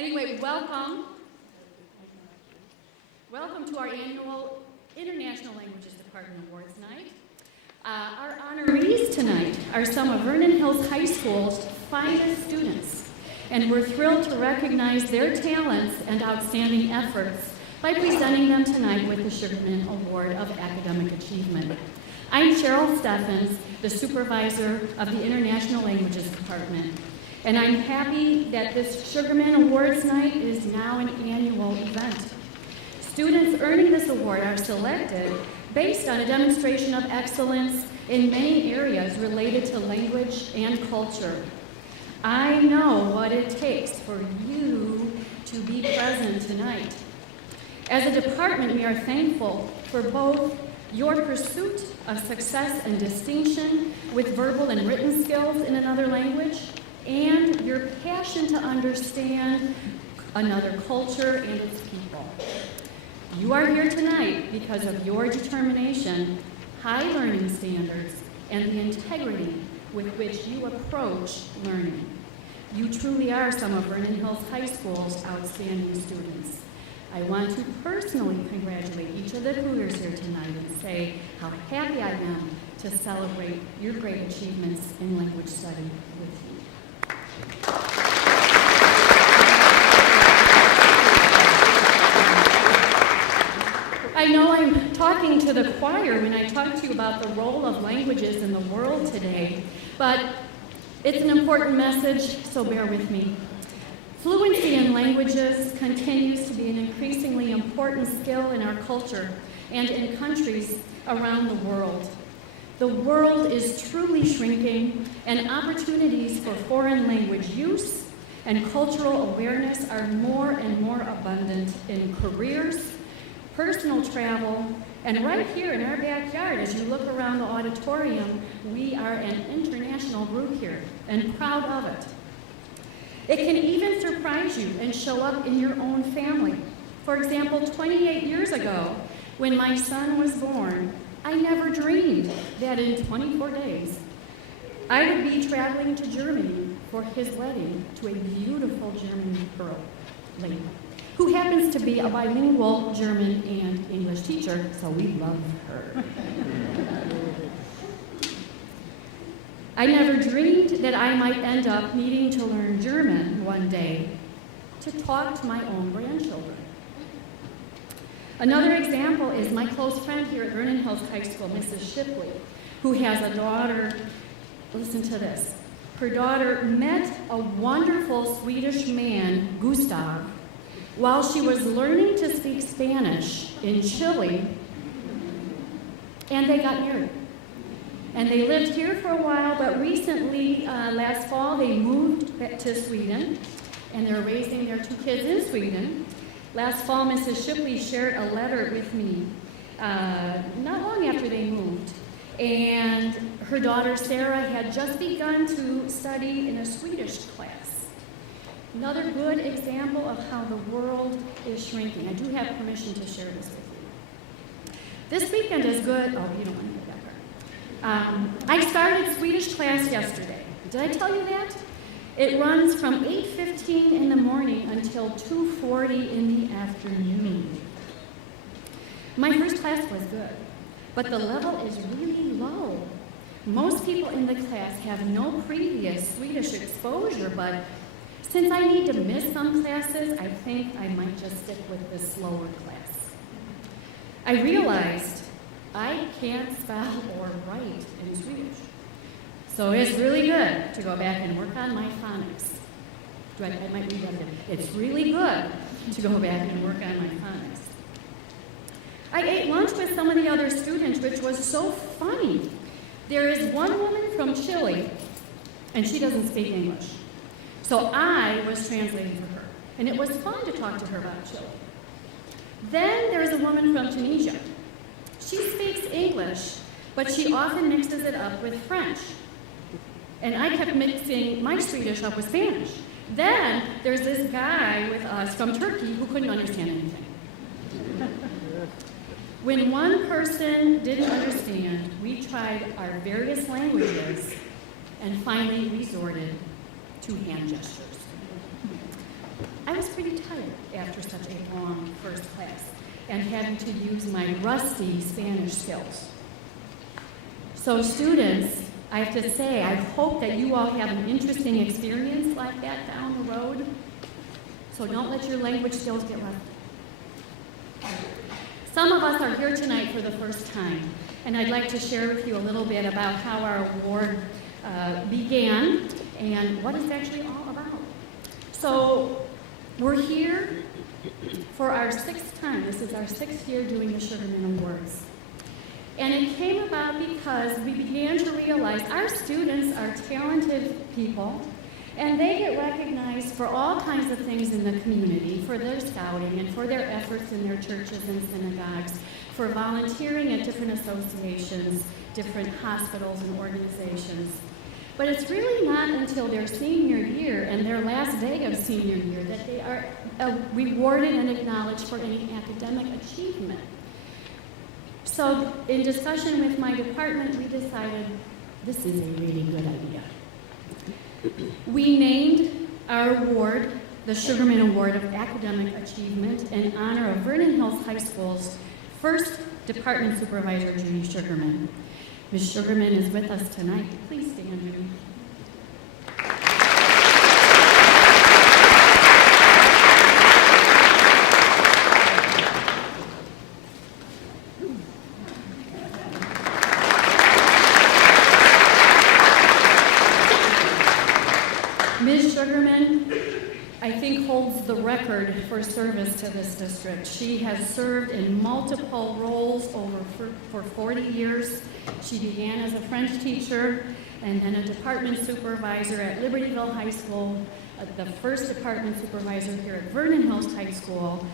Anyway, welcome. Welcome to our annual International Languages Department Awards Night. Our honorees tonight are some of Vernon Hills High School's finest students, and we're thrilled to recognize their talents and outstanding efforts by presenting them tonight with the Sugarman Award of Academic Achievement. I'm Cheryl Steffens, the supervisor of the International Languages Department, and I'm happy that this Sugarman Awards Night is now an annual event. Students earning this award are selected based on a demonstration of excellence in many areas related to language and culture. I know what it takes for you to be present tonight. As a department, we are thankful for both your pursuit of success and distinction with verbal and written skills in another language, and your passion to understand another culture and its people. You are here tonight because of your determination, high learning standards, and the integrity with which you approach learning. You truly are some of Vernon Hills High School's outstanding students. I want to personally congratulate each of the Cougars here tonight and say how happy I am to celebrate your great achievements in language study with you. I know I'm talking to the choir when I talk to you about the role of languages in the world today, but it's an important message, so bear with me. Fluency in languages continues to be an increasingly important skill in our culture and in countries around the world. The world is truly shrinking, and opportunities for foreign language use and cultural awareness are more and more abundant in careers, personal travel, and right here in our backyard, as you look around the auditorium, we are an international group here and proud of it. It can even surprise you and show up in your own family. For example, 28 years ago, when my son was born, I never dreamed that in 24 days, I would be traveling to Germany for his wedding to a beautiful German girl, lady, who happens to be a bilingual German and English teacher, so we love her. I never dreamed that I might end up needing to learn German one day to talk to my own grandchildren. Another example is my close friend here at Vernon Hills High School, Mrs. Shipley, who has a daughter. Listen to this. Her daughter met a wonderful Swedish man, Gustav, while she was learning to speak Spanish in Chile, and they got married. And they lived here for a while, but recently, last fall, they moved back to Sweden, and they're raising their two kids in Sweden. Last fall, Mrs. Shipley shared a letter with me, not long after they moved, and her daughter Sarah had just begun to study in a Swedish class. Another good example of how the world is shrinking. I do have permission to share this with you. This weekend is good. Oh, you don't want to go back. I started Swedish class yesterday. Did I tell you that? It runs from 8:15 in the morning until 2:40 in the afternoon. My first class was good, but the level is really low. Most people in the class have no previous Swedish exposure, but since I need to miss some classes, I think I might just stick with this slower class. I realized I can't spell or write in Swedish. So it's really good to go back and work on my phonics. I might read that again. It's really good to go back and work on my phonics. I ate lunch with some of the other students, which was so funny. There is one woman from Chile, and she doesn't speak English. So I was translating for her, and it was fun to talk to her about Chile. Then there's a woman from Tunisia. She speaks English, but she often mixes it up with French. And I kept mixing my Swedish up with Spanish. Then there's this guy with us from Turkey who couldn't understand anything. When one person didn't understand, we tried our various languages and finally resorted to hand gestures. I was tired after such a long first class and having to use my rusty Spanish skills. So students, I have to say, I hope that you all have an interesting experience like that down the road. So don't let your language skills get left. Some of us are here tonight for the first time, and I'd like to share with you a little bit about how our award began and what it's actually all about. So we're here for our 6th time. This is our 6th year doing the Sugarman Awards. And it came about because we began to realize our students are talented people, and they get recognized for all kinds of things in the community, for their scouting and for their efforts in their churches and synagogues, for volunteering at different associations, different hospitals and organizations. But it's really not until their senior year and their last day of senior year that they are rewarded and acknowledged for any academic achievement. So in discussion with my department, we decided this is a really good idea. We named our award the Sugarman Award of Academic Achievement in honor of Vernon Hills High School's first department supervisor, Judy Sugarman. Ms. Sugarman is with us tonight. Please stand, Judy. Ms. Sugarman, I think, holds the record for service to this district. She has served in multiple roles for 40 years. She began as a French teacher and then a department supervisor at Libertyville High School, the first department supervisor here at Vernon Hills High School.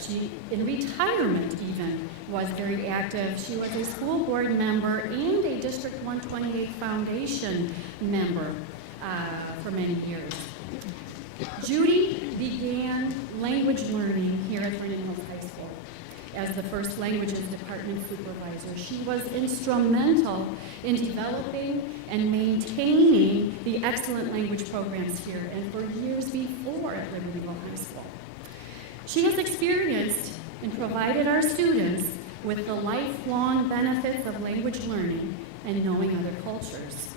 She, in retirement even, was very active. She was a school board member and a District 128 Foundation member for many years. Judy began language learning here at Vernon Hills High School as the first languages department supervisor. She was instrumental in developing and maintaining the excellent language programs here and for years before at Libertyville High School. She has experienced and provided our students with the lifelong benefits of language learning and knowing other cultures.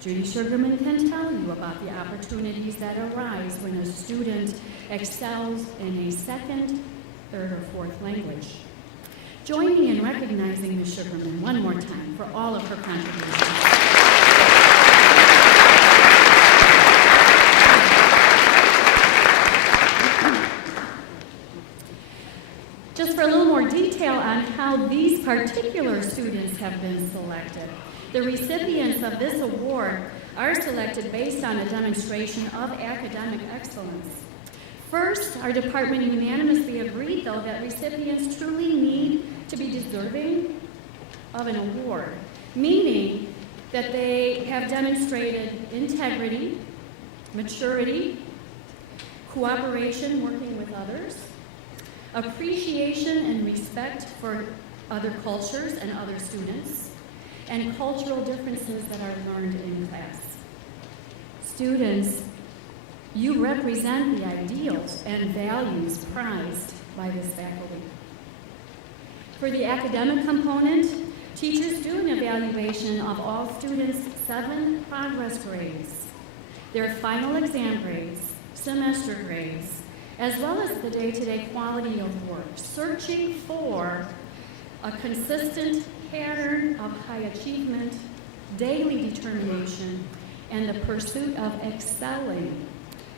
Judy Sugarman can tell you about the opportunities that arise when a student excels in a second, third, or fourth language. Join me in recognizing Ms. Sugarman one more time for all of her contributions. Just for a little more detail on how these particular students have been selected. The recipients of this award are selected based on a demonstration of academic excellence. First, our department unanimously agreed, though, that recipients truly need to be deserving of an award, meaning that they have demonstrated integrity, maturity, cooperation, working with others, appreciation and respect for other cultures and other students, and cultural differences that are learned in class. Students, you represent the ideals and values prized by this faculty. For the academic component, teachers do an evaluation of all students' 7 progress grades, their final exam grades, semester grades, as well as the day-to-day quality of work, searching for a consistent pattern of high achievement, daily determination, and the pursuit of excelling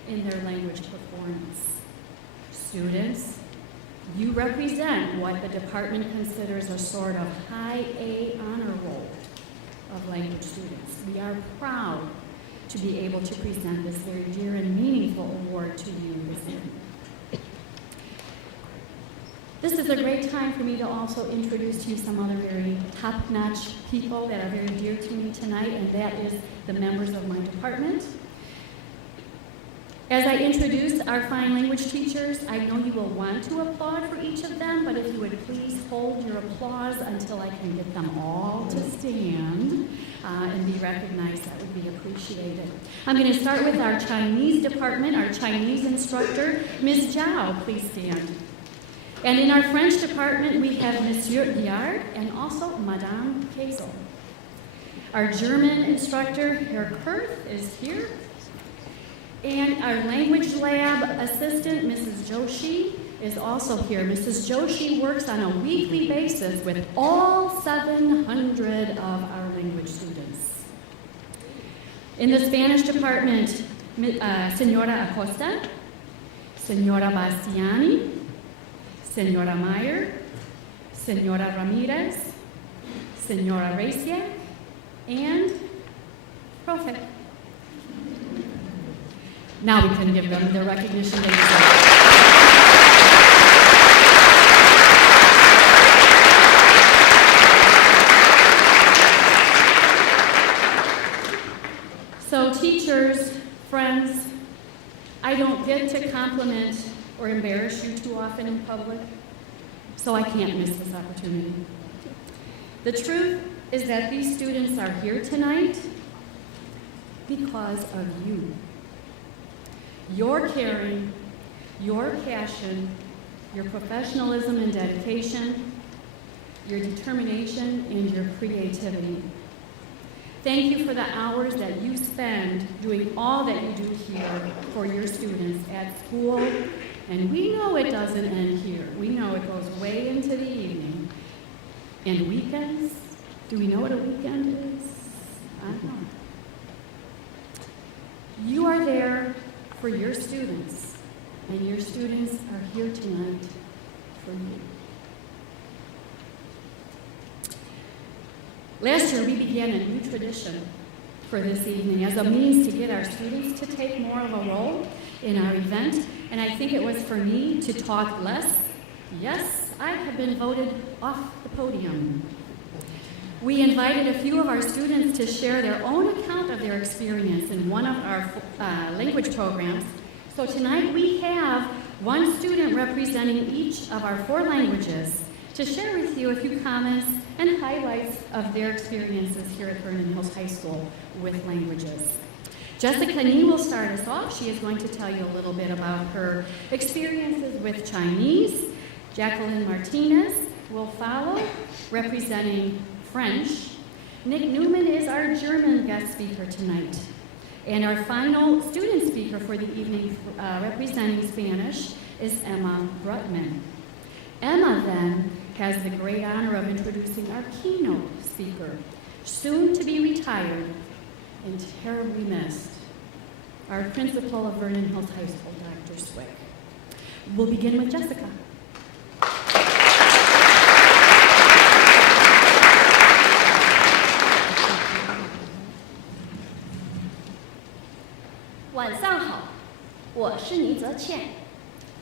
in their language performance. Students, you represent what the department considers a sort of high A honor roll of language students. We are proud to be able to present this very dear and meaningful award to you this evening. This is a great time for me to also introduce to you some other very top-notch people that are very dear to me tonight, and that is the members of my department. As I introduce our fine language teachers, I know you will want to applaud for each of them, but if you would please hold your applause until I can get them all to stand and be recognized, that would be appreciated. I'm going to start with our Chinese department, our Chinese instructor, Ms. Zhao, please stand. And in our French department, we have Monsieur Liard and also Madame Kazel. Our German instructor, Herr Kurth, is here. And our language lab assistant, Mrs. Joshi, is also here. Mrs. Joshi works on a weekly basis with all 700 of our language students. In the Spanish department, Senora Acosta, Senora Bastiani, Senora Meyer, Senora Ramirez, Senora Raciak, and Profe. Now we can give them the recognition they deserve. So teachers, friends, I don't get to compliment or embarrass you too often in public, so I can't miss this opportunity. The truth is that these students are here tonight because of you. Your caring, your passion, your professionalism and dedication, your determination, and your creativity. Thank you for the hours that you spend doing all that you do here for your students at school. And we know it doesn't end here. We know it goes way into the evening. And weekends? Do we know what a weekend is? I don't know. You are there for your students, and your students are here tonight for you. Last year, we began a new tradition for this evening as a means to get our students to take more of a role in our event, and I think it was for me to talk less. Yes, I have been voted off the podium. We invited a few of our students to share their own account of their experience in one of our language programs. So tonight we have one student representing each of our 4 languages to share with you a few comments and highlights of their experiences here at Vernon Hills High School with languages. Jessica Nee will start us off. She is going to tell you a little bit about her experiences with Chinese. Jacqueline Martinez will follow, representing French. Nick Newman is our German guest speaker tonight. And our final student speaker for the evening, representing Spanish, is Emma Brutman. Emma then has the great honor of introducing our keynote speaker, soon to be retired and terribly missed, our principal of Vernon Hills High School, Dr. Swick. We'll begin with Jessica.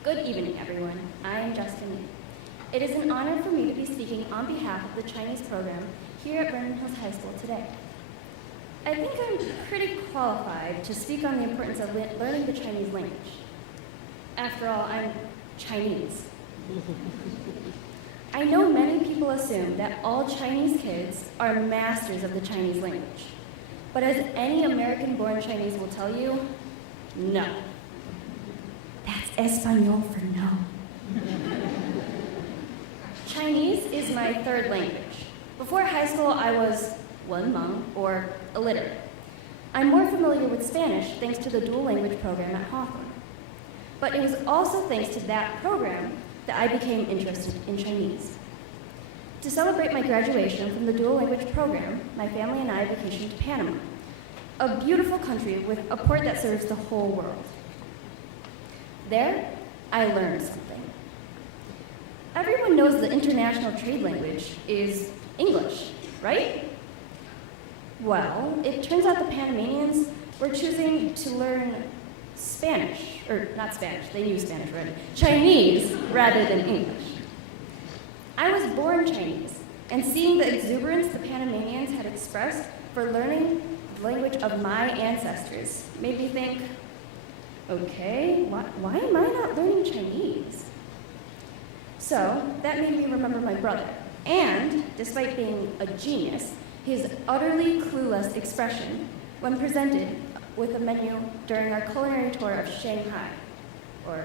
Good evening, everyone. I am Justin Lee. It is an honor for me to be speaking on behalf of the Chinese program here at Vernon Hills High School today. I think I'm pretty qualified to speak on the importance of learning the Chinese language. After all, I'm Chinese. I know many people assume that all Chinese kids are masters of the Chinese language. But as any American-born Chinese will tell you, no. That's Espanol for no. Chinese is my 3rd language. Before high school, I was Wenmeng, or illiterate. I'm more familiar with Spanish thanks to the dual language program at Hawthorne. But it was also thanks to that program that I became interested in Chinese. To celebrate my graduation from the dual language program, my family and I vacationed to Panama, a beautiful country with a port that serves the whole world. There, I learned something. Everyone knows the international trade language is English, right? Well, it turns out the Panamanians were choosing to learn Spanish, or not Spanish, they knew Spanish already, Chinese rather than English. I was born Chinese, and seeing the exuberance the Panamanians had expressed for learning the language of my ancestors made me think, Okay, why am I not learning Chinese? So that made me remember my brother. And, despite being a genius, his utterly clueless expression when presented with a menu during our culinary tour of Shanghai, or,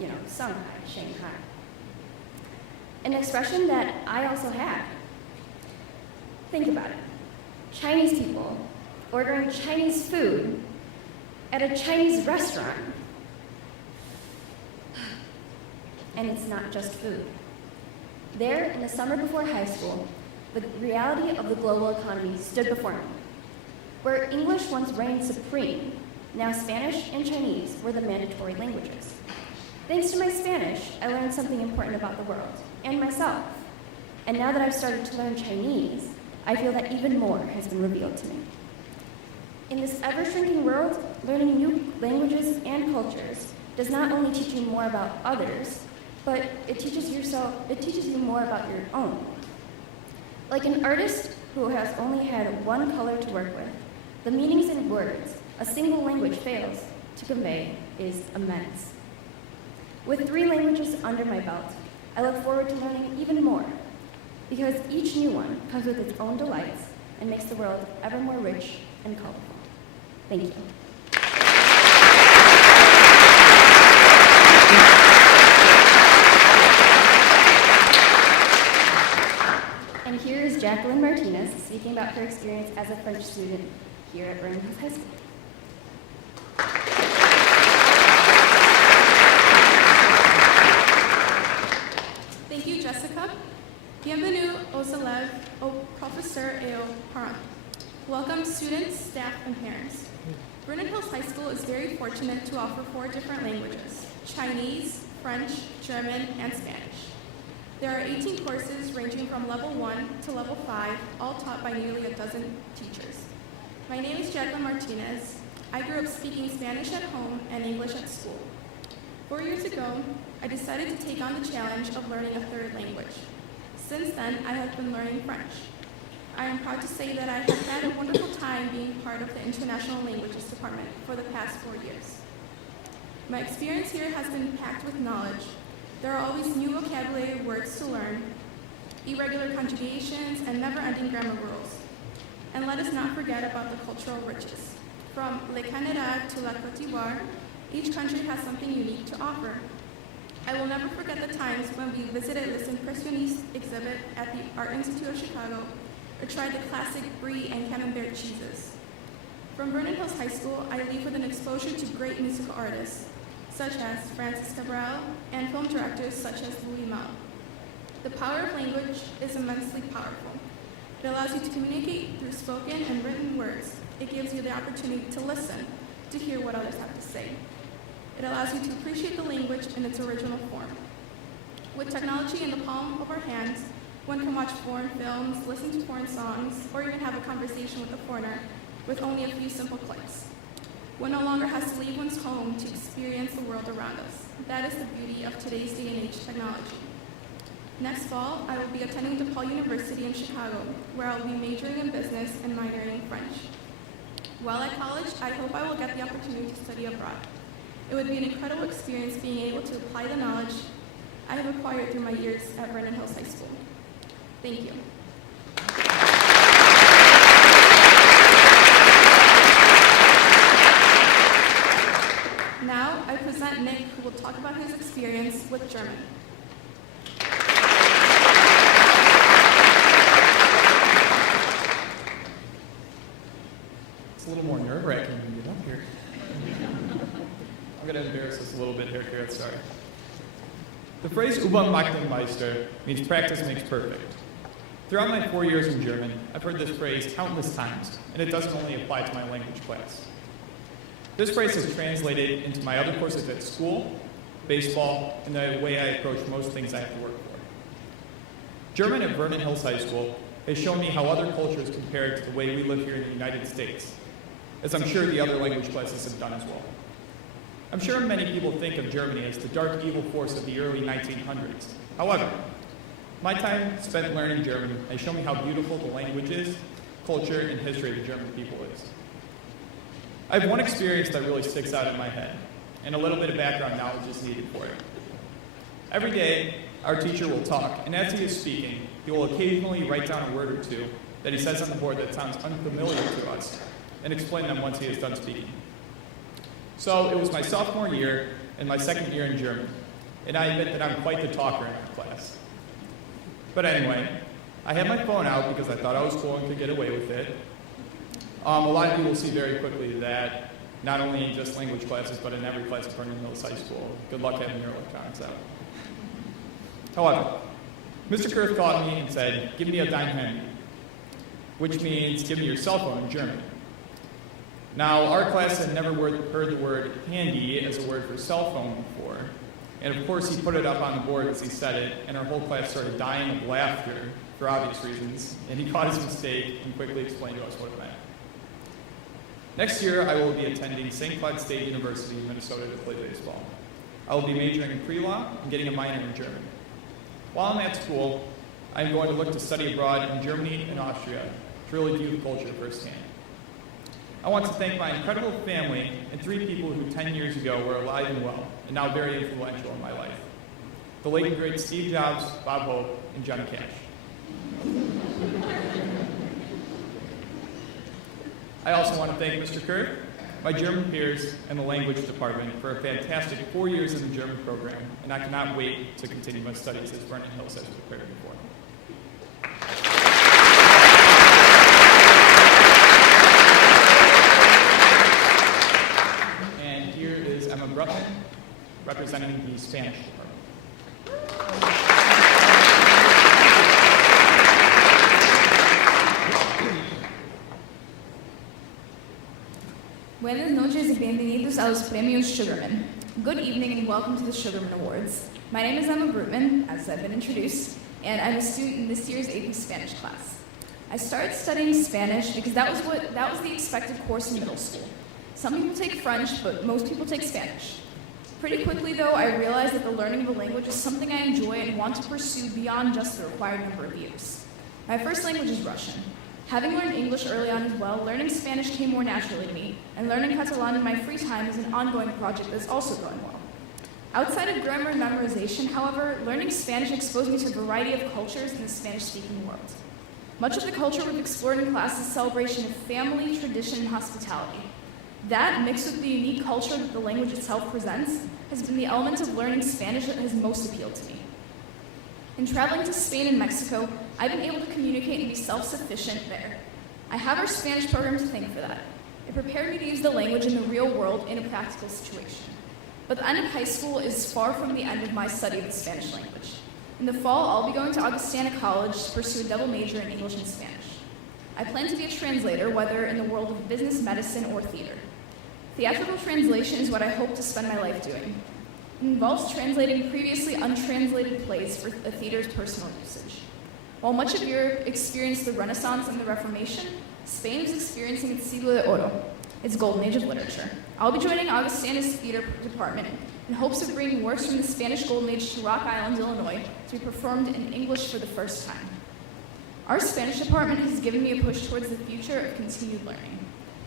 Shanghai, Shanghai. An expression that I also had. Think about it. Chinese people ordering Chinese food at a Chinese restaurant. And it's not just food. There, in the summer before high school, the reality of the global economy stood before me. Where English once reigned supreme, now Spanish and Chinese were the mandatory languages. Thanks to my Spanish, I learned something important about the world, and myself. And now that I've started to learn Chinese, I feel that even more has been revealed to me. In this ever-shrinking world, learning new languages and cultures does not only teach you more about others, but it teaches you more about your own. Like an artist who has only had one color to work with, the meanings in words a single language fails to convey is immense. With 3 languages under my belt, I look forward to learning even more, because each new one comes with its own delights and makes the world ever more rich and colorful. Thank you. And here is Jacqueline Martinez speaking about her experience as a French student here at Vernon High School. Thank you, Jessica. Bienvenue aux élèves, aux professeurs et aux parents. Welcome, students, staff, and parents. Vernon Hills High School is very fortunate to offer 4 different languages: Chinese, French, German, and Spanish. There are 18 courses ranging from level 1 to level 5, all taught by nearly a dozen teachers. My name is Jacqueline Martinez. I grew up speaking Spanish at home and English at school. 4 years ago, I decided to take on the challenge of learning a 3rd language. Since then, I have been learning French. I am proud to say that I have had a wonderful time being part of the International Languages Department for the past 4 years. My experience here has been packed with knowledge. There are always new vocabulary words to learn, irregular conjugations, and never-ending grammar rules. And let us not forget about the cultural riches. From Le Canada to La Côte d'Ivoire, each country has something unique to offer. I will never forget the times when we visited this Impressioniste exhibit at the Art Institute of Chicago, or tried the classic brie and camembert cheeses. From Vernon Hills High School, I leave with an exposure to great musical artists, such as Francis Cabrel, and film directors such as Louis Malle. The power of language is immensely powerful. It allows you to communicate through spoken and written words. It gives you the opportunity to listen, to hear what others have to say. It allows you to appreciate the language in its original form. With technology in the palm of our hands, one can watch foreign films, listen to foreign songs, or even have a conversation with a foreigner with only a few simple clicks. One no longer has to leave one's home to experience the world around us. That is the beauty of today's day and age technology. Next fall, I will be attending DePaul University in Chicago, where I will be majoring in business and minoring in French. While at college, I hope I will get the opportunity to study abroad. It would be an incredible experience being able to apply the knowledge I have acquired through my years at Vernon Hills High School. Thank you. Now, I present Nick, who will talk about his experience with German. It's a little more nerve-wracking when you get up here. I'm going to embarrass us a little bit here at the start. The phrase Übung macht den Meister means practice makes perfect. Throughout my 4 years in German, I've heard this phrase countless times, and it doesn't only apply to my language class. This phrase is translated into my other courses at school, baseball, and the way I approach most things I have to work for. German at Vernon Hills High School has shown me how other cultures compare to the way we live here in the United States, as I'm sure the other language classes have done as well. I'm sure many people think of Germany as the dark evil force of the early 1900s. However, my time spent learning German has shown me how beautiful the language is, culture, and history of the German people is. I have one experience that really sticks out in my head. and a little bit of background knowledge is needed for it. Every day, our teacher will talk, and as he is speaking, he will occasionally write down a word or two that he says on the board that sounds unfamiliar to us, and explain them once he is done speaking. So it was my sophomore year and my second year in German, and I admit that I'm quite the talker in our class. But anyway, I had my phone out because I thought I was cool and could get away with it. A lot of you will see very quickly that not only in just language classes, but in every class at Vernon Hills High School. Good luck having your electronics out. However, Mr. Kurth caught me and said, "Give me a dein Handy," which means give me your cell phone in German. Now, our class had never heard the word handy as a word for cell phone before, and of course he put it up on the board as he said it, and our whole class started dying of laughter for obvious reasons, and he caught his mistake and quickly explained to us what it meant. Next year, I will be attending St. Cloud State University in Minnesota to play baseball. I will be majoring in pre-law and getting a minor in German. While I'm at school, I'm going to look to study abroad in Germany and Austria to really view the culture firsthand. I want to thank my incredible family and 3 people who 10 years ago were alive and well, and now very influential in my life. The late and great Steve Jobs, Bob Hope, and Johnny Cash. I also want to thank Mr. Kurth, my German peers, and the language department for a fantastic 4 years in the German program, and I cannot wait to continue my studies as Vernon Hills has prepared me for. Representing the Spanish department. Buenas noches y bienvenidos a los premios Sugarman. Good evening and welcome to the Sugarman Awards. My name is Emma Brutman, as I've been introduced, and I'm a student in this year's AP Spanish class. I started studying Spanish because that was the expected course in middle school. Some people take French, but most people take Spanish. Pretty quickly, though, I realized that the learning of a language is something I enjoy and want to pursue beyond just the required number of years. My first language is Russian. Having learned English early on as well, learning Spanish came more naturally to me, and learning Catalan in my free time is an ongoing project that is also going well. Outside of grammar and memorization, however, learning Spanish exposed me to a variety of cultures in the Spanish-speaking world. Much of the culture we've explored in class is celebration of family, tradition, and hospitality. That, mixed with the unique culture that the language itself presents, has been the element of learning Spanish that has most appealed to me. In traveling to Spain and Mexico, I've been able to communicate and be self-sufficient there. I have our Spanish program to thank for that. It prepared me to use the language in the real world in a practical situation. But the end of high school is far from the end of my study of the Spanish language. In the fall, I'll be going to Augustana College to pursue a double major in English and Spanish. I plan to be a translator, whether in the world of business, medicine, or theater. Theatrical translation is what I hope to spend my life doing. It involves translating previously untranslated plays for a theater's personal usage. While much of Europe experienced the Renaissance and the Reformation, Spain is experiencing its Siglo de Oro, its golden age of literature. I'll be joining Augustana's theater department in hopes of bringing works from the Spanish golden age to Rock Island, Illinois, to be performed in English for the first time. Our Spanish department has given me a push towards the future of continued learning.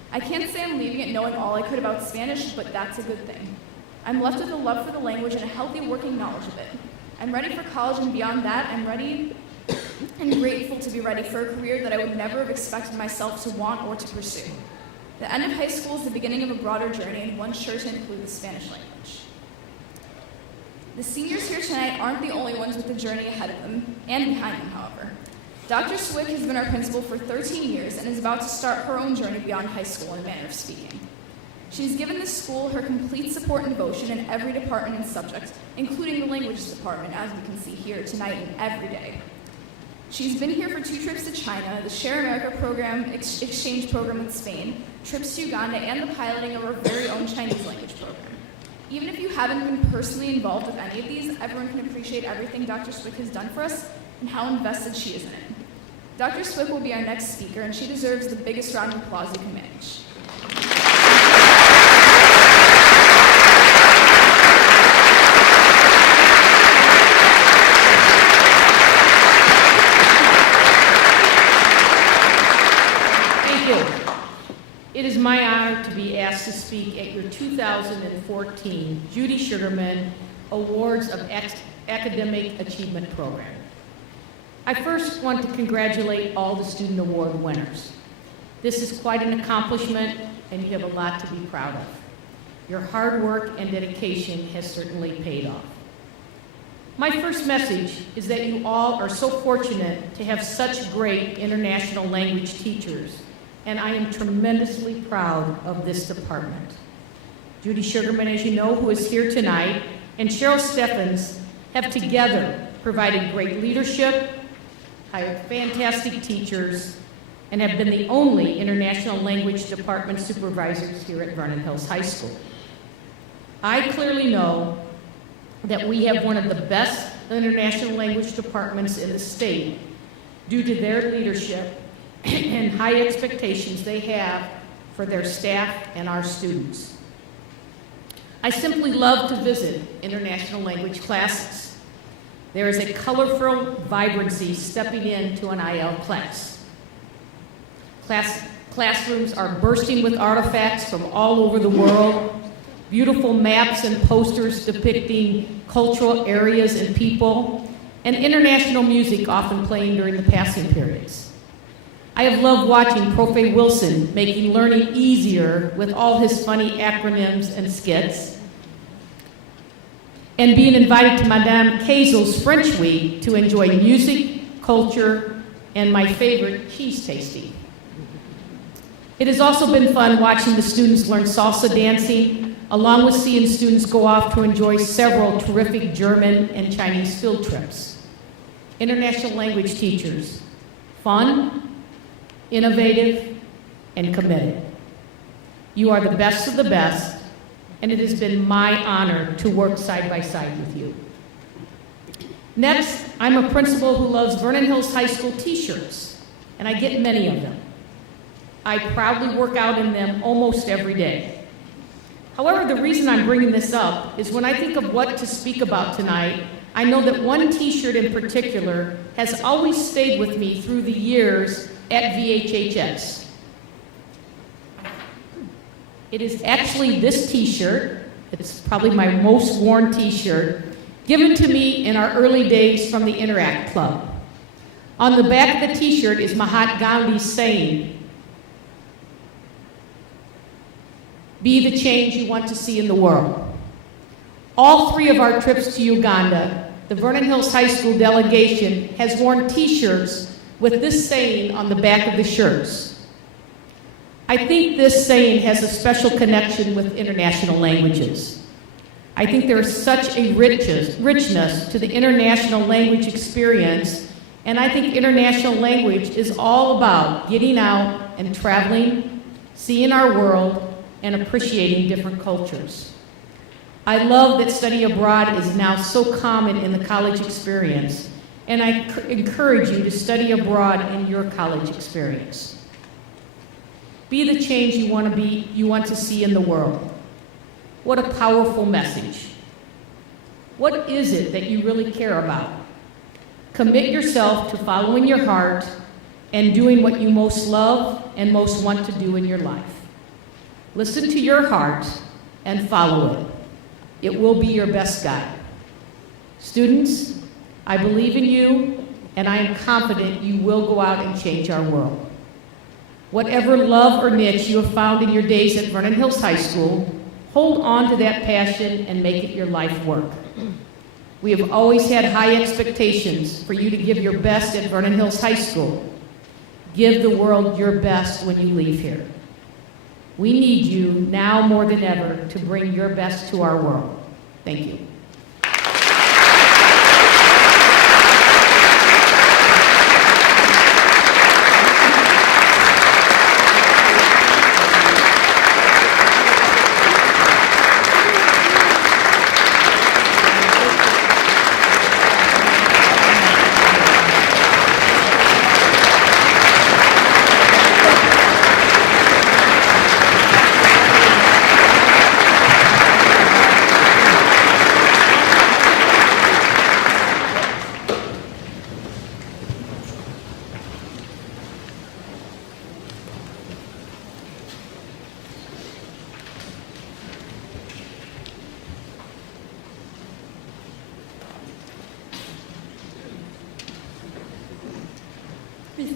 I can't say I'm leaving it knowing all I could about Spanish, but that's a good thing. I'm left with a love for the language and a healthy working knowledge of it. I'm ready for college, and beyond that, I'm ready and grateful to be ready for a career that I would never have expected myself to want or to pursue. The end of high school is the beginning of a broader journey, and one sure to include the Spanish language. The seniors here tonight aren't the only ones with the journey ahead of them, and behind them, however. Dr. Swick has been our principal for 13 years and is about to start her own journey beyond high school in a manner of speaking. She's given this school her complete support and devotion in every department and subject, including the languages department, as we can see here tonight and every day. She's been here for 2 trips to China, the Share America program, exchange program with Spain, trips to Uganda, and the piloting of our very own Chinese language program. Even if you haven't been personally involved with any of these, everyone can appreciate everything Dr. Swick has done for us and how invested she is in it. Dr. Swick will be our next speaker, and she deserves the biggest round of applause you can manage. Thank you. It is my honor to be asked to speak at your 2013 2014 Judy Sugarman Awards of Academic Achievement Program. I first want to congratulate all the student award winners. This is quite an accomplishment, and you have a lot to be proud of. Your hard work and dedication has certainly paid off. My first message is that you all are so fortunate to have such great international language teachers, and I am tremendously proud of this department. Judy Sugarman, as you know, who is here tonight, and Cheryl Steffens have together provided great leadership, hired fantastic teachers, and have been the only international language department supervisors here at Vernon Hills High School. I clearly know that we have one of the best international language departments in the state due to their leadership and high expectations they have for their staff and our students. I simply love to visit international language classes. There is a colorful vibrancy stepping into an IL class. Classrooms are bursting with artifacts from all over the world, beautiful maps and posters depicting cultural areas and people, and international music often playing during the passing periods. I have loved watching Prof. Wilson making learning easier with all his funny acronyms and skits, and being invited to Madame Kaisel's French Week to enjoy music, culture, and my favorite, cheese tasting. It has also been fun watching the students learn salsa dancing, along with seeing students go off to enjoy several terrific German and Chinese field trips. International language teachers, fun, innovative, and committed. You are the best of the best, and it has been my honor to work side by side with you. Next, I'm a principal who loves Vernon Hills High School t-shirts, and I get many of them. I proudly work out in them almost every day. However, the reason I'm bringing this up is when I think of what to speak about tonight, I know that one t-shirt in particular has always stayed with me through the years at VHHS. It is actually this t-shirt, it's probably my most worn t-shirt, given to me in our early days from the Interact Club. On the back of the t-shirt is Mahatma Gandhi's saying, "Be the change you want to see in the world." All three of our trips to Uganda, the Vernon Hills High School delegation has worn t-shirts with this saying on the back of the shirts. I think this saying has a special connection with international languages. I think there is such a richness to the international language experience, and I think international language is all about getting out and traveling, seeing our world, and appreciating different cultures. I love that study abroad is now so common in the college experience, and I encourage you to study abroad in your college experience. Be the change you want to see in the world. What a powerful message. What is it that you really care about? Commit yourself to following your heart and doing what you most love and most want to do in your life. Listen to your heart and follow it. It will be your best guide. Students, I believe in you, and I am confident you will go out and change our world. Whatever love or niche you have found in your days at Vernon Hills High School, hold on to that passion and make it your life work. We have always had high expectations for you to give your best at Vernon Hills High School. Give the world your best when you leave here. We need you now more than ever to bring your best to our world. Thank you.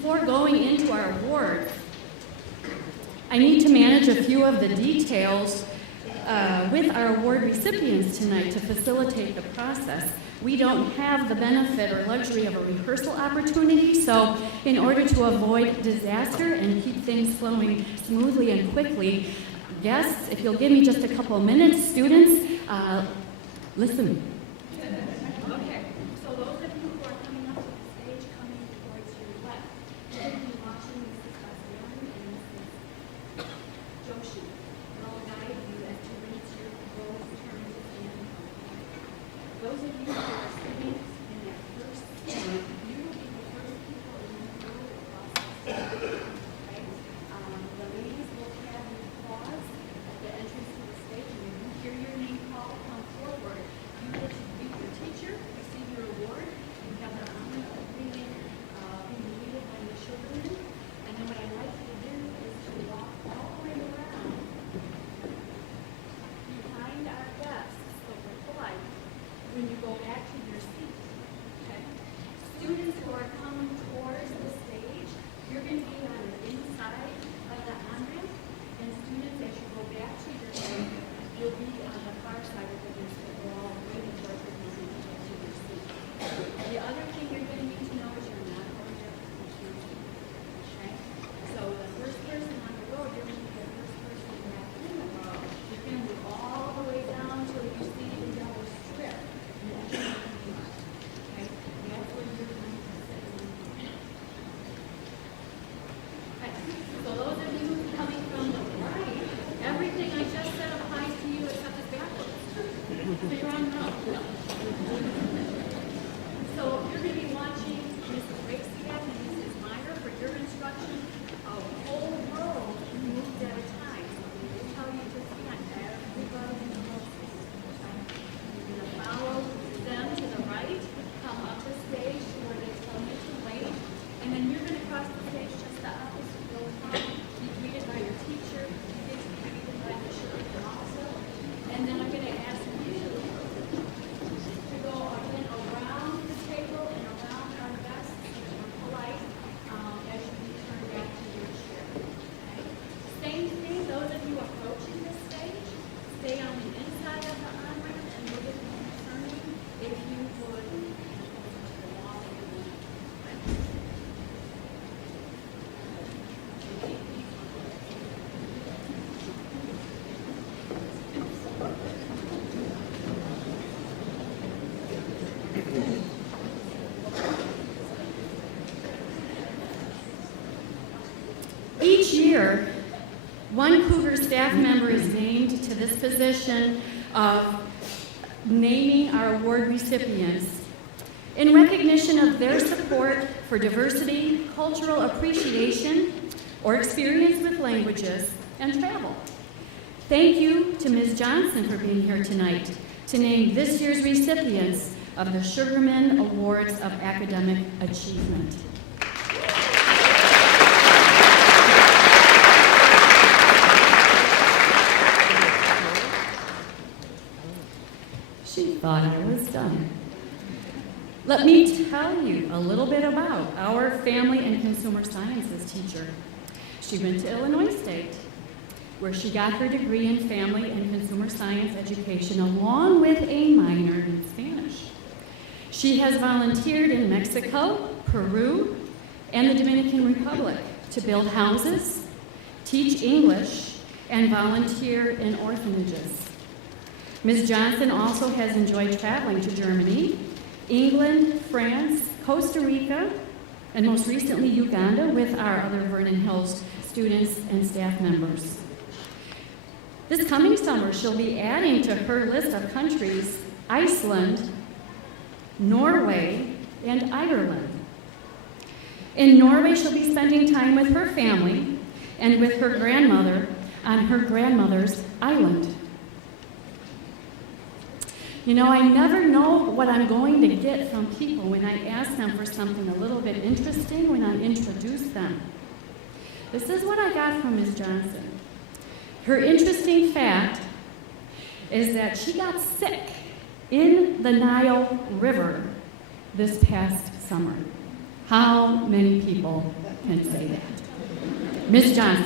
before going into our awards, I need to manage a few of the details with our award recipients tonight to facilitate the process. We don't have the benefit or luxury of a rehearsal opportunity, so in order to avoid disaster and keep things flowing smoothly and quickly, guests, if you'll give me just a couple of minutes, students, listen. Okay, so those of you who are coming up to the stage, coming towards your left, you're going to be watching Mrs. Vernon and Mrs. Joshi. They'll guide you as to when it's your roll turn to stand. Those of you who are sitting in that first seat, you will be the first people in the row across the stage. Okay? The ladies will have you pause at the entrance to the stage, and when you hear your name called, come forward. You get to meet your teacher, receive your award. You have the honor of being greeted by the Sugarman. And then what I'd like you to do is to walk all the way around behind our desks, so we're polite, when you go back to your seat. Okay? Students who are coming towards the stage, you're going to be on the inside of the on-ramp, and students, as you go back to your seat, you'll be on the far side of the desk that we're all waiting for you to get to your seat. The other thing you're going to need to know is you're not going to confuse. Okay? So the first person on the row, you're going to be the first person back in the row. You're going to move all the way down till you see the yellow strip. And that's where you are. Okay? That's where you're going to sit. Okay. So those of you coming from the right, everything I just said applies to you except it's backwards. So you're on the row. So you're going to be watching Mrs. Wakefield and Mrs. Meyer for your instruction. A whole row moves at a time. So when they tell you to stand, everybody in the row stands. You're going to follow them to the right, come up the stage where they tell you to wait, and then you're going to cross the stage just the opposite. You'll come, be greeted by your teacher, you get to be greeted by the Sugarman also, and then I'm going to ask you to go again around the table and around our desks, so that we're polite, as you return back to your chair. Okay? Same thing, those of you approaching the stage, stay on the inside of the on-ramp, and we'll get you turning if you would to the wall. Each year, one Cougar staff member is named to this position of naming our award recipients in recognition of their support for diversity, cultural appreciation, or experience with languages and travel. Thank you to Ms. Johnson for being here tonight to name this year's recipients of the Sugarman Awards of Academic Achievement. She thought I was done. Let me tell you a little bit about our family and consumer sciences teacher. She went to Illinois State, where she got her degree in family and consumer science education, along with a minor in Spanish. She has volunteered in Mexico, Peru, and the Dominican Republic to build houses, teach English, and volunteer in orphanages. Ms. Johnson also has enjoyed traveling to Germany, England, France, Costa Rica, and most recently Uganda with our other Vernon Hills students and staff members. This coming summer, she'll be adding to her list of countries Iceland, Norway, and Ireland. In Norway, she'll be spending time with her family and with her grandmother on her grandmother's island. You know, I never know what I'm going to get from people when I ask them for something a little bit interesting when I introduce them. This is what I got from Ms. Johnson. Her interesting fact is that she got sick in the Nile River this past summer. How many people can say that? Miss Johnson.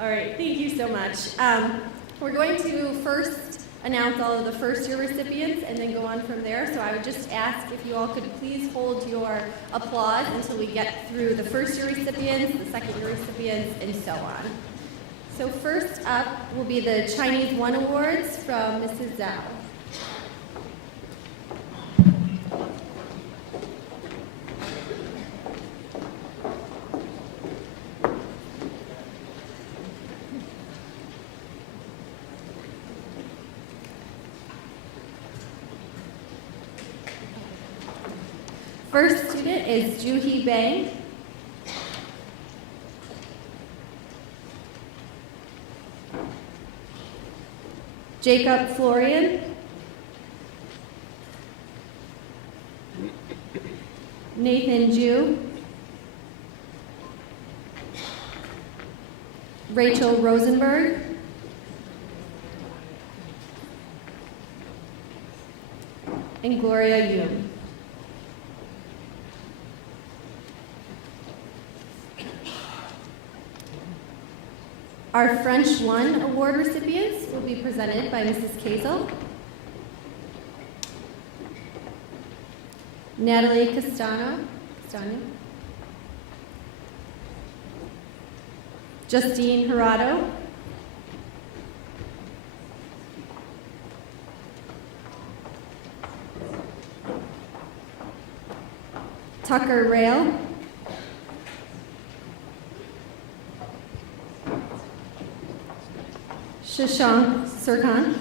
All right, thank you so much. We're going to first announce all of the first year recipients and then go on from there. So I would just ask if you all could please hold your applause until we get through the first year recipients, the second year recipients, and so on. So first up will be the Chinese One Awards from Mrs. Zhao. First student is Juhee Bang. Jacob Florian. Nathan Ju. Rachel Rosenberg. And Gloria Yoon. Our French 1 award recipients will be presented by Mrs. Kazel. Natalie Castano. Justine Hirado. Tucker Rail. Shashank Sirkan.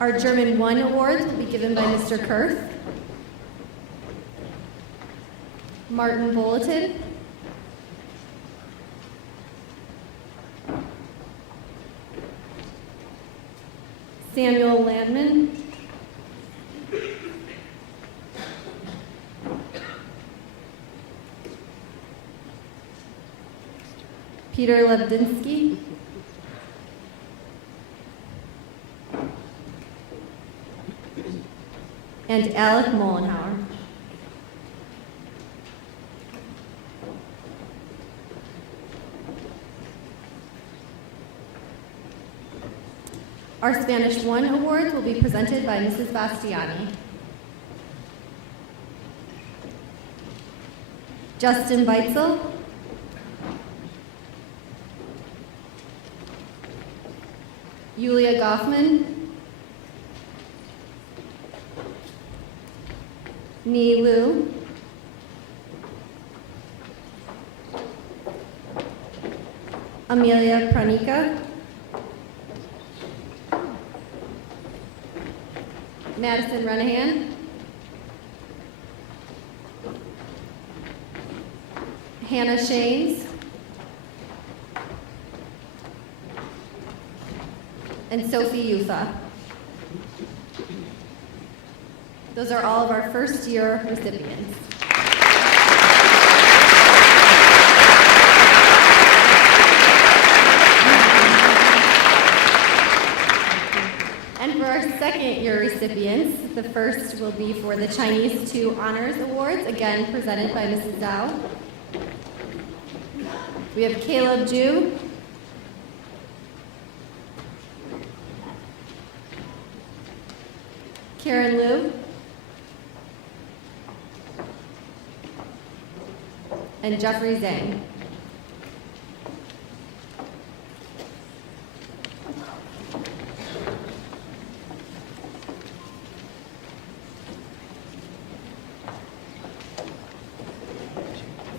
Our German 1 award will be given by Mr. Kurth. Martin Bulletin. Samuel Landman. Peter Levdinsky. And Alec Mollenhauer. Our Spanish 1 awards will be presented by Mrs. Bastiani. Justin Beitzel. Yulia Goffman. Ni Lu. Amelia Pranica. Madison Renahan. Hannah Shanes. And Sophie Yutha. Those are all of our first year recipients. And for our second year recipients, the first will be for the Chinese 2 Honors Awards, again presented by Mrs. Zhao. We have Caleb Ju. Karen Liu. And Jeffrey Zhang.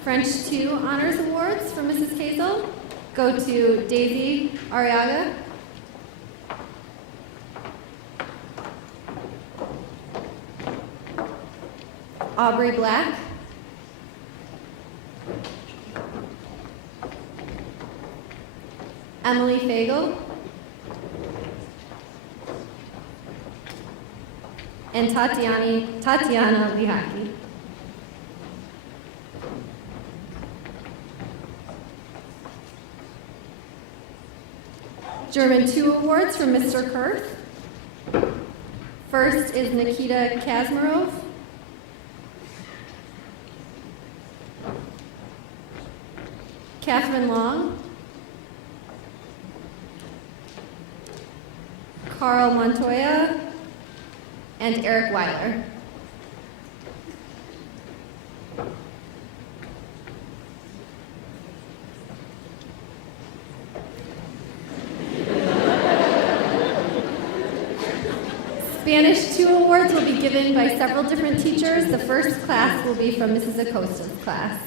French 2 Honors Awards for Mrs. Kazel go to Daisy Arriaga. Aubrey Black. Emily Fagel. and Tatiana Lihaki. German 2 awards from Mr. Kurth. First is Nikita Kazmarov. Catherine Long. Carl Montoya. And Eric Weiler. Spanish 2 awards will be given by several different teachers. The first class will be from Mrs. Acosta's class.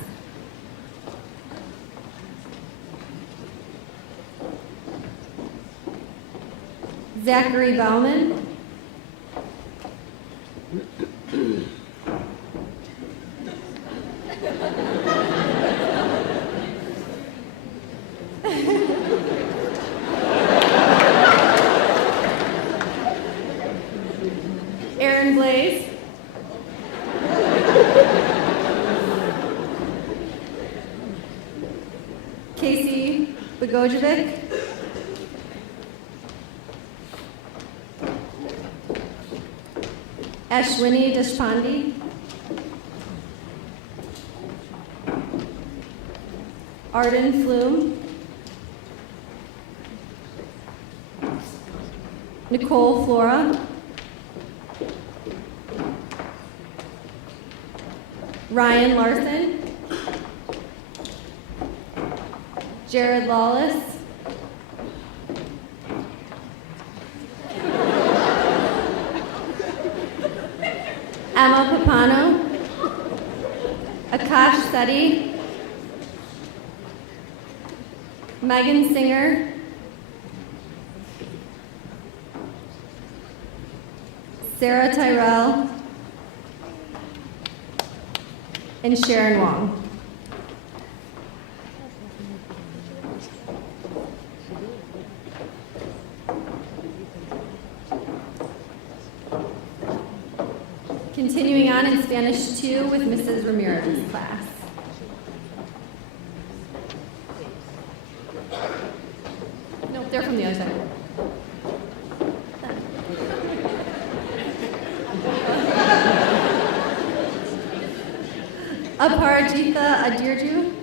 Zachary Bauman. Aaron Blaze. Casey Bogojevic. Ashwini Deshpande. Arden Flume. Nicole Flora. Ryan Larson. Jared Lawless. Emma Papano. Akash Sethi. Megan Singer. Sarah Tyrell. And Sharon Wong. Continuing on in Spanish 2 with Mrs. Ramirez's class. Nope, they're from the other side. Aparajitha Adirju.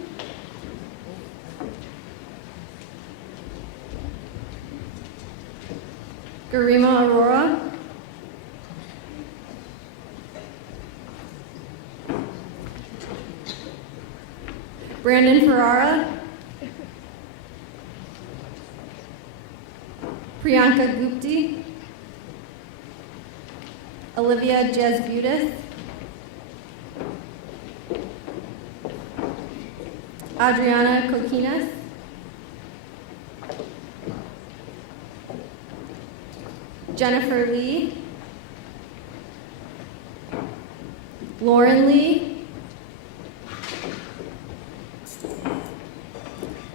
Garima Aurora. Brandon Ferrara. Priyanka Gupti. Olivia Jesbutis. Adriana Coquinas. Jennifer Lee. Lauren Lee.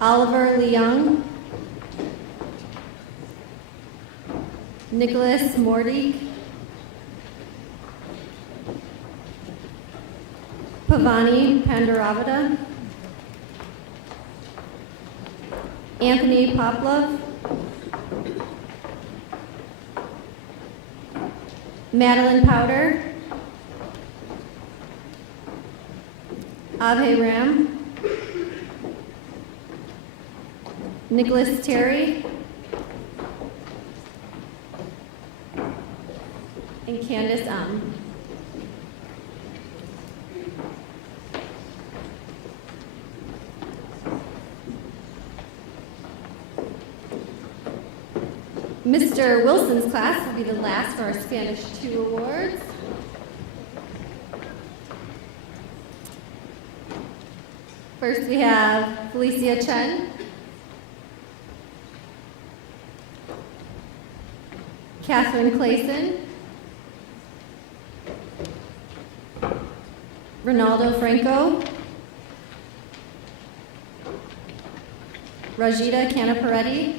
Oliver Leung. Nicholas Morty. Pavani Pandaravada. Anthony Poplove. Madeline Powder. Abhay Ram. Nicholas Terry. And Candace Mr. Wilson's class will be the last for our Spanish 2 awards. First we have Felicia Chen, Catherine Clayson, Ronaldo Franco, Rajita Canaparetti,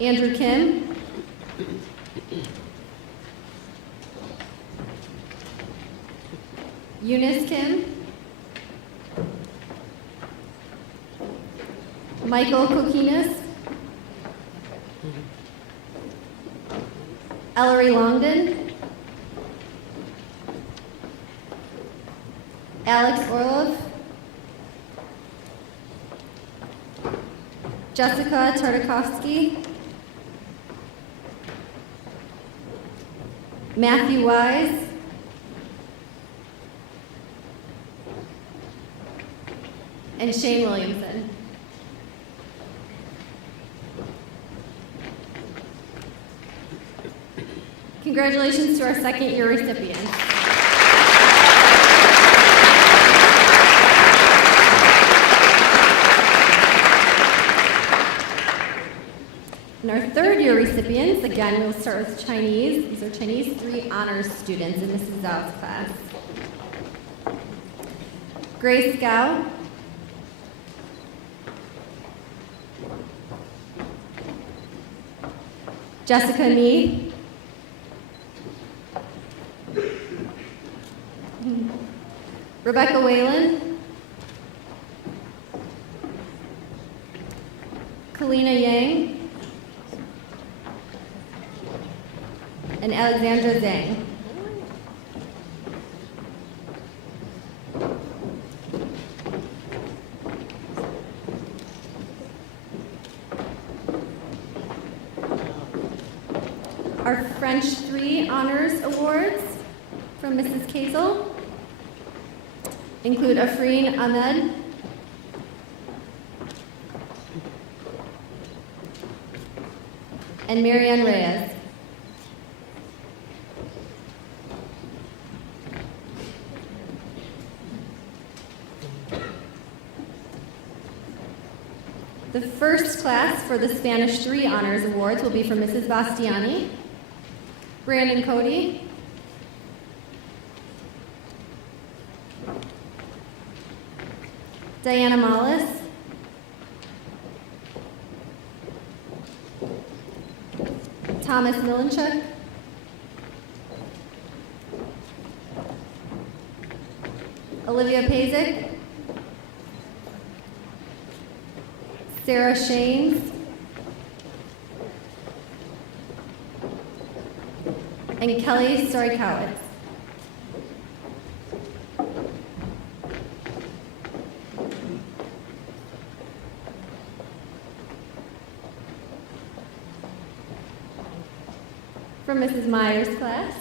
Andrew Kim, Eunice Kim, Michael Kokinas, Ellery Longden, Alex Orlov, Jessica Tartakovsky, Matthew Wise, and Shane Williamson. Congratulations to our second year recipients. And our third year recipients, again, we'll start with Chinese. These are Chinese 3 honors students in Mrs. Zhao's class. Grace Gao, Jessica Nee, Rebecca Whalen, Kalina Yang, and Alexandra Zhang. Our French 3 honors awards from Mrs. Kazel include Afreen Ahmed, and Marianne Reyes. The first class for the Spanish 3 honors awards will be from Mrs. Bastiani, Brandon Cody, Diana Mollis, Thomas Milenchuk, Olivia Pazik, Sarah Shanes, and Kelly Storikowitz. From Mrs. Meyer's class,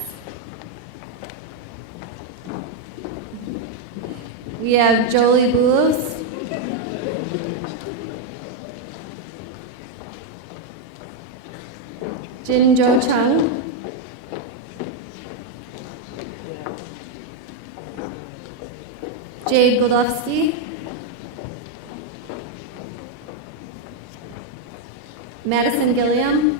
we have Jolie Boulos, Jin Jo Chung, Jade Goldovsky, Madison Gilliam,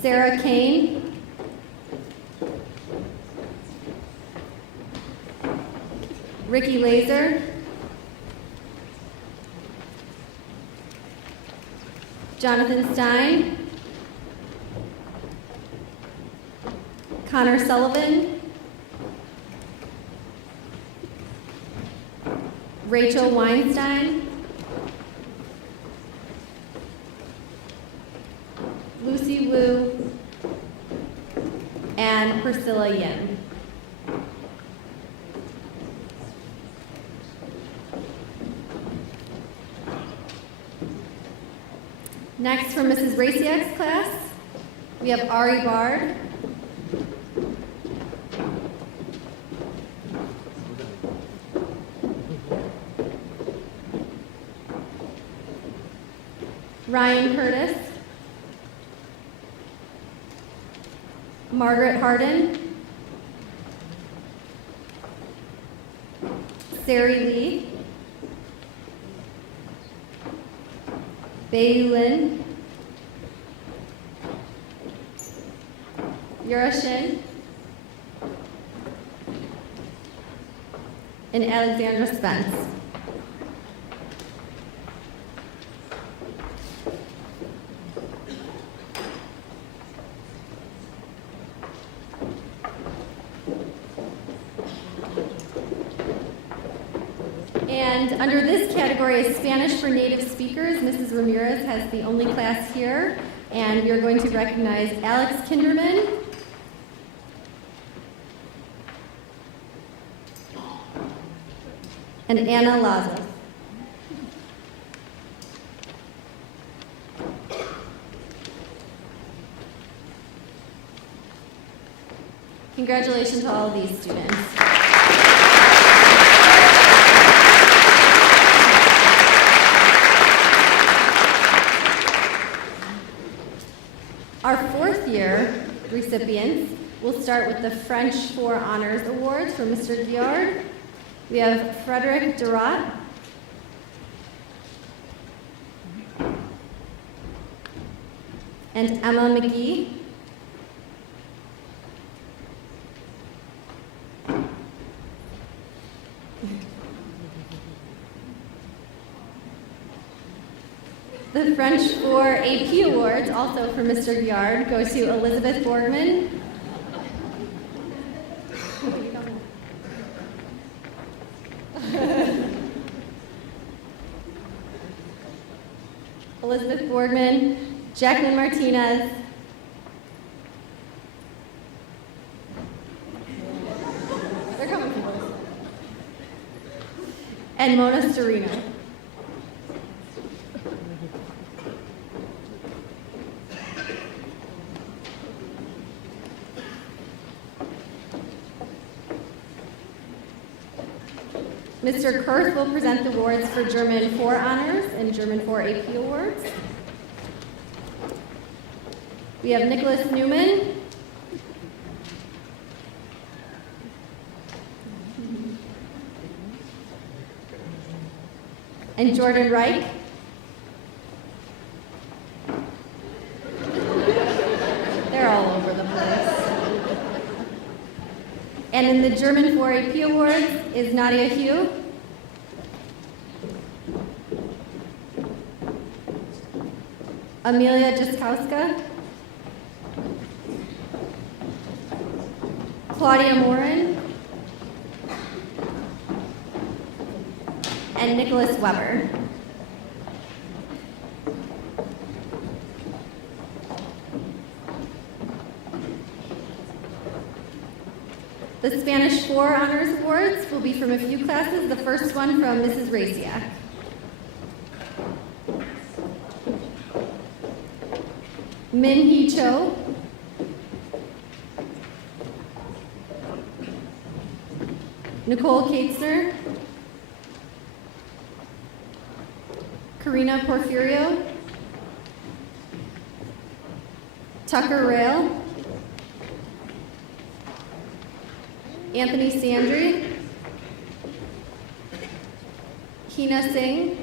Sarah Kane, Ricky Laser, Jonathan Stein, Connor Sullivan, Rachel Weinstein, Lucy Wu, and Priscilla Yin. Next, from Mrs. Raciak's class, we have Ari Bard, Ryan Curtis, Margaret Harden, Sari Lee, Bei Lin, Yura Shin, and Alexandra Spence. And under this category is Spanish for native speakers. Mrs. Ramirez has the only class here, and we are going to recognize Alex Kinderman, and Anna Lazo. Congratulations to all of these students. Our fourth year recipients will start with the French 4 Honors Awards for Mr. Guillard. We have Frederick Durat, and Emma McGee. The French 4 AP Awards, also for Mr. Guillard, go to Elizabeth Borgman, Elizabeth Borgman, Jacqueline Martinez, they're coming, and Mona Storino. Mr. Kurth will present the awards for German 4 Honors and German 4 AP Awards. We have Nicholas Newman, and Jordan Reich. They're all over the place. And in the German 4 AP Awards is Nadia Hugh, Amelia Jaskowska, Claudia Morin, and Nicholas Weber. The Spanish 4 Honors Awards will be from a few classes, the first one from Mrs. Raciak. Min Hee Cho, Nicole Katzner, Karina Porfirio, Tucker Rail, Anthony Sandry, Hina Singh,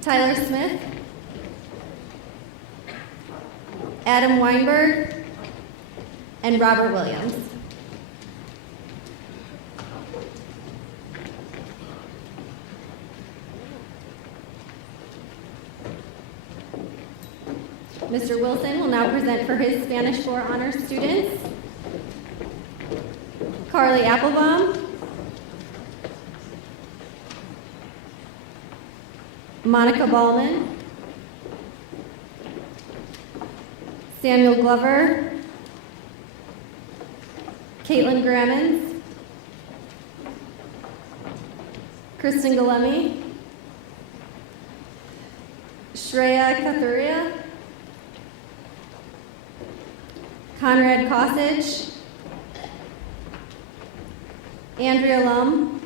Tyler Smith, Adam Weinberg, and Robert Williams. Mr. Wilson will now present for his Spanish 4 Honors students. Carly Applebaum, Monica Ballman, Samuel Glover, Caitlin Grammons, Kristen Galemi, Shreya Kathuria, Conrad Kosich, Andrea Lum,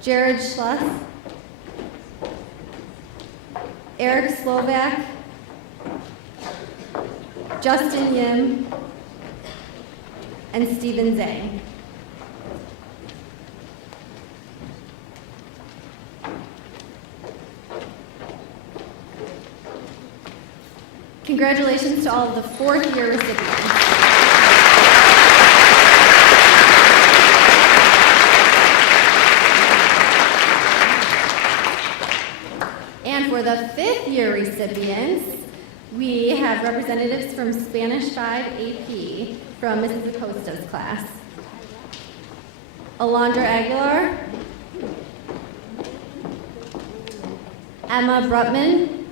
Jared Schluss, Eric Slovak, Justin Yim, and Stephen Zhang. Congratulations to all of the 4th year recipients. And for the 5th year recipients, We have representatives from Spanish 5 AP from Mrs. Acosta's class. Alondra Aguilar, Emma Brutman,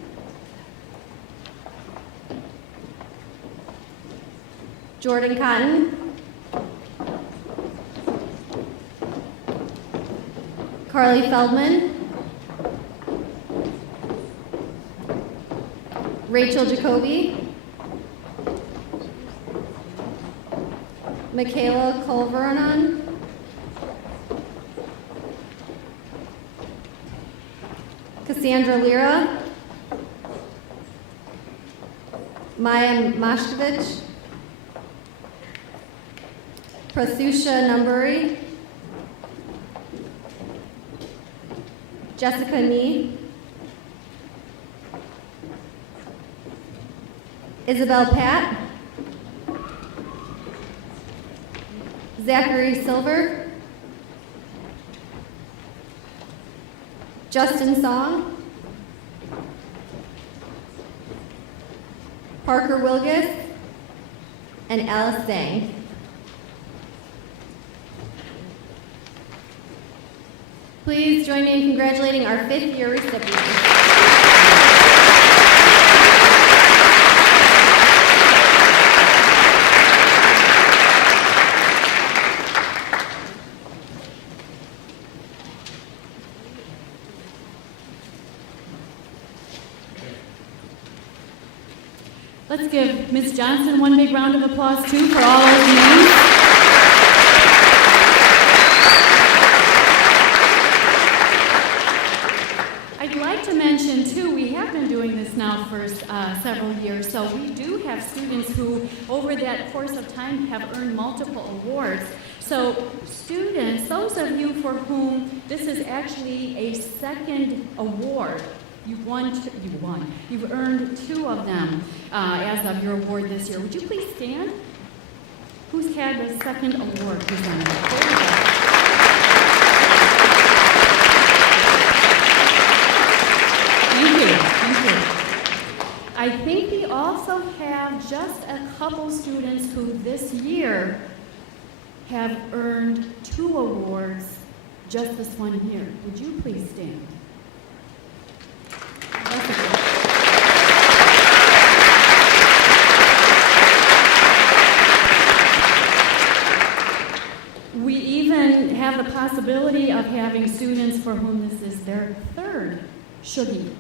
Jordan Cotton, Carly Feldman, Rachel Jacoby, Michaela Culvernon, Cassandra Lira, Maya Mashkovich, Prasusha Numburi, Jessica Nee, Isabel Pat, Zachary Silver, Justin Song, Parker Wilgus, and Alice Zhang. Please join me in congratulating our 5th year recipients. Let's give Ms. Johnson one big round of applause, too, for all those names. I'd like to mention, too, we have been doing this now for several years, so we do have students who, over that course of time, have earned multiple awards. So students, those of you for whom this is actually a second award, you've earned 2 of them as of your award this year. Would you please stand? Who's had the second award presented? Thank you. I think we also have just a couple students who this year have earned 2 awards just this one year. Would you please stand? We even have the possibility of having students for whom this is their 3rd Shuggy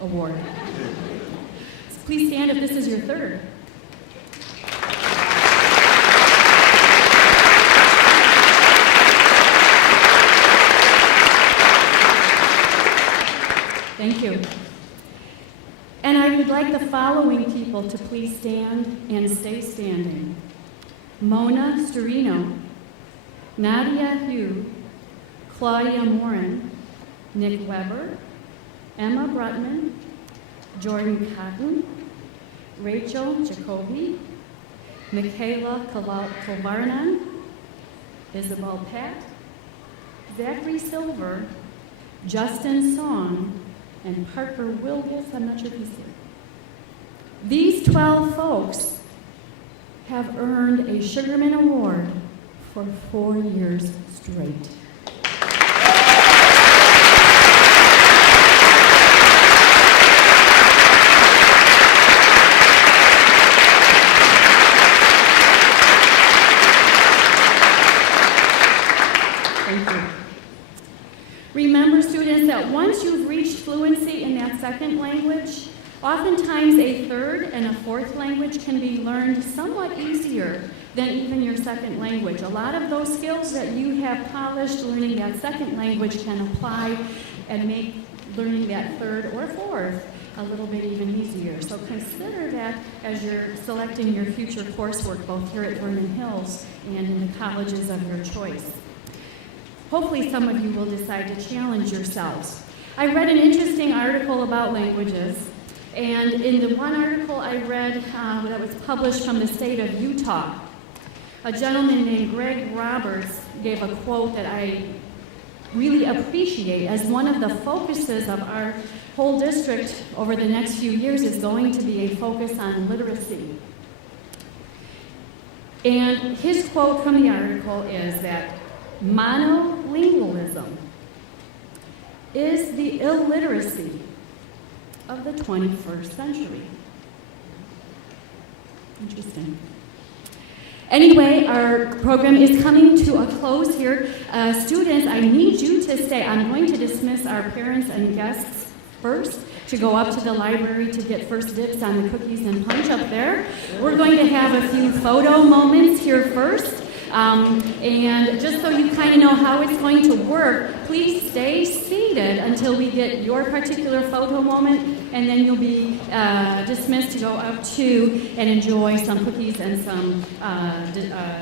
Award. So please stand if this is your 3rd. Thank you. And I would like the following people to please stand and stay standing. Mona Storino, Nadia Hugh, Claudia Morin, Nick Weber, Emma Brutman, Jordan Cotton, Rachel Jacoby, Michaela Kovarnan, Isabel Pat, Zachary Silver, Justin Song, and Parker Wilgus. I'm not sure if he's here. These 12 folks have earned a Sugarman Award for 4 years straight. Thank you. Remember, students, that once you've reached fluency in that second language, oftentimes a 3rd and a 4th language can be learned somewhat easier than even your second language. A lot of those skills that you have polished learning that second language can apply and make learning that 3rd or 4th a little bit even easier. So consider that as you're selecting your future coursework, both here at Vernon Hills and in the colleges of your choice. Hopefully some of you will decide to challenge yourselves. I read an interesting article about languages, and in the one article I read that was published from the state of Utah, a gentleman named Greg Roberts gave a quote that I really appreciate as one of the focuses of our whole district over the next few years is going to be a focus on literacy. And his quote from the article is that monolingualism is the illiteracy of the 21st century. Interesting. Anyway, our program is coming to a close here. Students, I need you to stay. I'm going to dismiss our parents and guests first to go up to the library to get first dibs on the cookies and punch up there. We're going to have a few photo moments here first. And just so you kind of know how it's going to work, please stay seated until we get your particular photo moment, and then you'll be dismissed to go up to and enjoy some cookies and some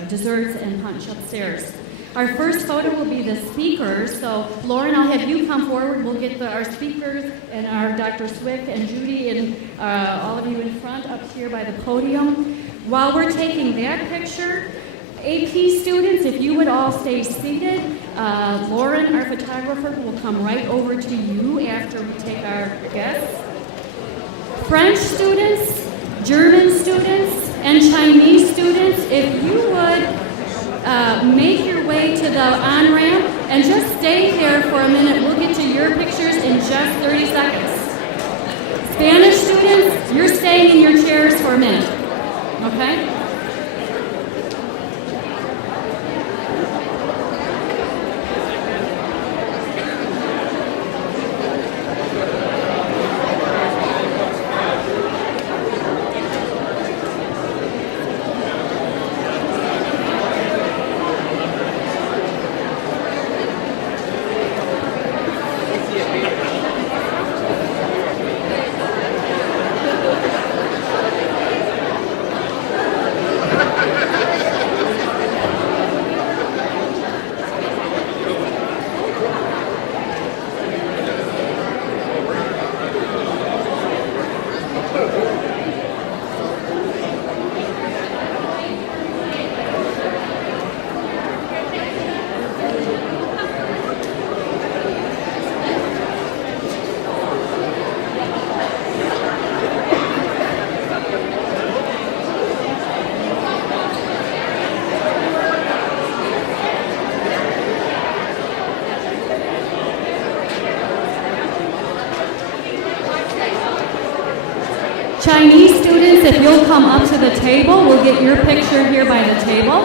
desserts and punch upstairs. Our first photo will be the speakers. So, Lauren, I'll have you come forward. We'll get our speakers and our Dr. Swick and Judy and all of you in front up here by the podium. While we're taking that picture, AP students, if you would all stay seated, Lauren, our photographer, will come right over to you after we take our guests. French students, German students, and Chinese students, if you would make your way to the on-ramp and just stay there for a minute. We'll get to your pictures in just 30 seconds. Spanish students, you're staying in your chairs for a minute, okay? Chinese students, if you'll come up to the table, we'll get your picture here by the table.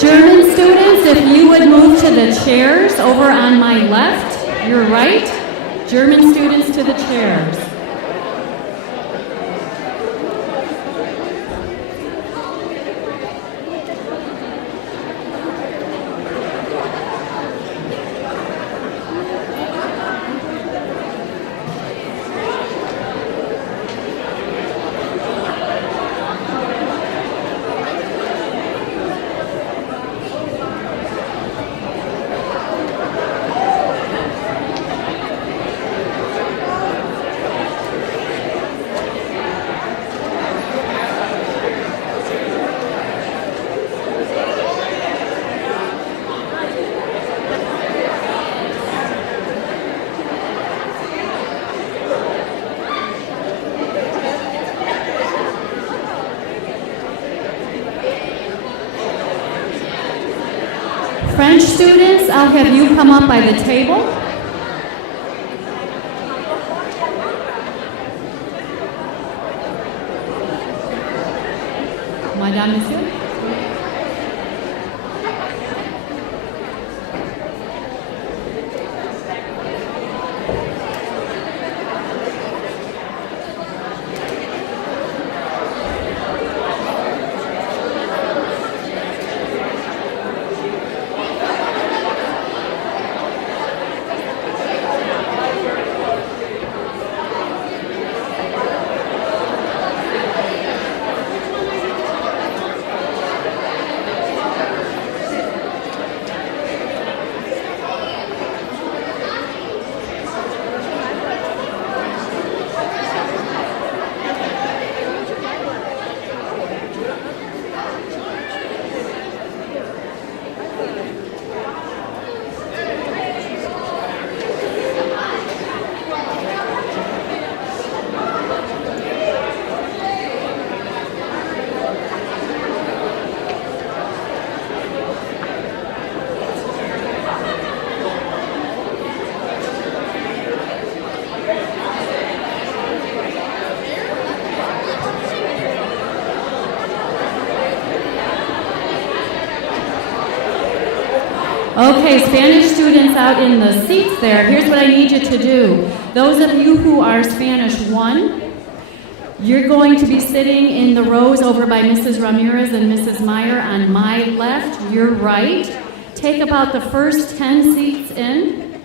German students, if you would move to the chairs over on my left, your right. German students to the chairs. French students, I'll have you come up by the table. Madame, Monsieur. Okay, Spanish students out in the seats there, here's what I need you to do. Those of you who are Spanish 1, you're going to be sitting in the rows over by Mrs. Ramirez and Mrs. Meyer on my left, your right. Take about the first 10 seats in.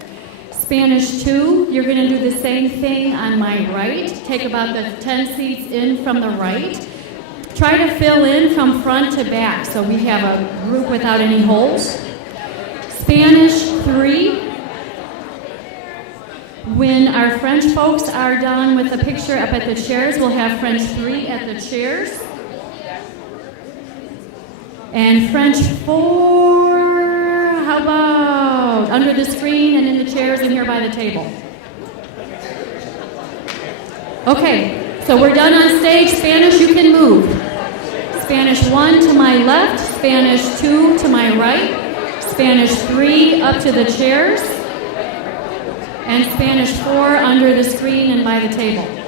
Spanish 2, you're going to do the same thing on my right. Take about the 10 seats in from the right. Try to fill in from front to back so we have a group without any holes. Spanish 3, when our French folks are done with the picture up at the chairs, we'll have French 3 at the chairs. And French 4, how about under the screen and in the chairs and here by the table? Okay, so we're done on stage. Spanish, you can move. Spanish 1 to my left, Spanish 2 to my right. Spanish 3 up to the chairs, and Spanish 4 under the screen and by the table.